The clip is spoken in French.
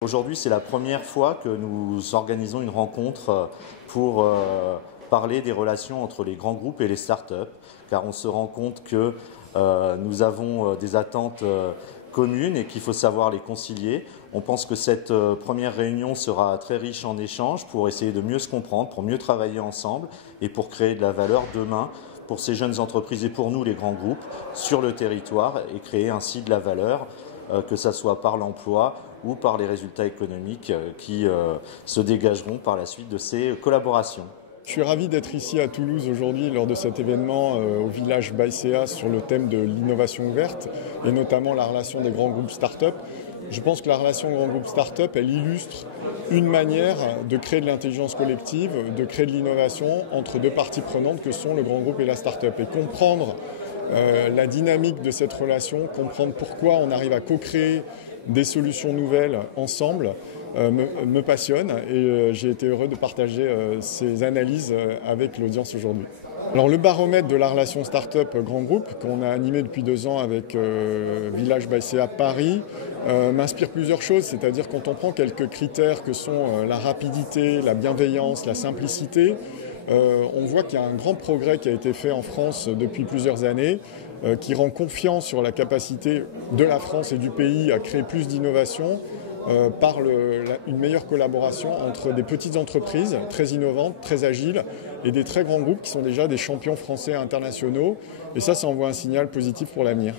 Aujourd'hui, c'est la première fois que nous organisons une rencontre pour parler des relations entre les grands groupes et les startups, car on se rend compte que nous avons des attentes communes et qu'il faut savoir les concilier. On pense que cette première réunion sera très riche en échanges pour essayer de mieux se comprendre, pour mieux travailler ensemble et pour créer de la valeur demain pour ces jeunes entreprises et pour nous, les grands groupes, sur le territoire et créer ainsi de la valeur, que ce soit par l'emploi ou par les résultats économiques qui se dégageront par la suite de ces collaborations. Je suis ravi d'être ici à Toulouse aujourd'hui lors de cet événement au village Baïséa sur le thème de l'innovation ouverte et notamment la relation des grands groupes start-up. Je pense que la relation grand groupe start-up, elle illustre une manière de créer de l'intelligence collective, de créer de l'innovation entre deux parties prenantes que sont le grand groupe et la start-up. Et comprendre la dynamique de cette relation, comprendre pourquoi on arrive à co-créer des solutions nouvelles ensemble, me passionne et j'ai été heureux de partager ces analyses avec l'audience aujourd'hui. Alors le baromètre de la relation start-up grand groupe qu'on a animé depuis 2 ans avec Village Baïséa Paris m'inspire plusieurs choses, c'est-à-dire quand on prend quelques critères que sont la rapidité, la bienveillance, la simplicité, on voit qu'il y a un grand progrès qui a été fait en France depuis plusieurs années, qui rend confiant sur la capacité de la France et du pays à créer plus d'innovation par une meilleure collaboration entre des petites entreprises très innovantes, très agiles et des très grands groupes qui sont déjà des champions français et internationaux. Et ça envoie un signal positif pour l'avenir.